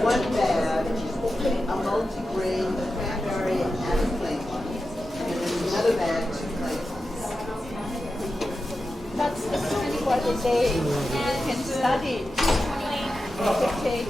One bag, a multi-grain, cranberry, and a flake. And then another bag, 2 flakes. That's the 24 a day. You can study. You can take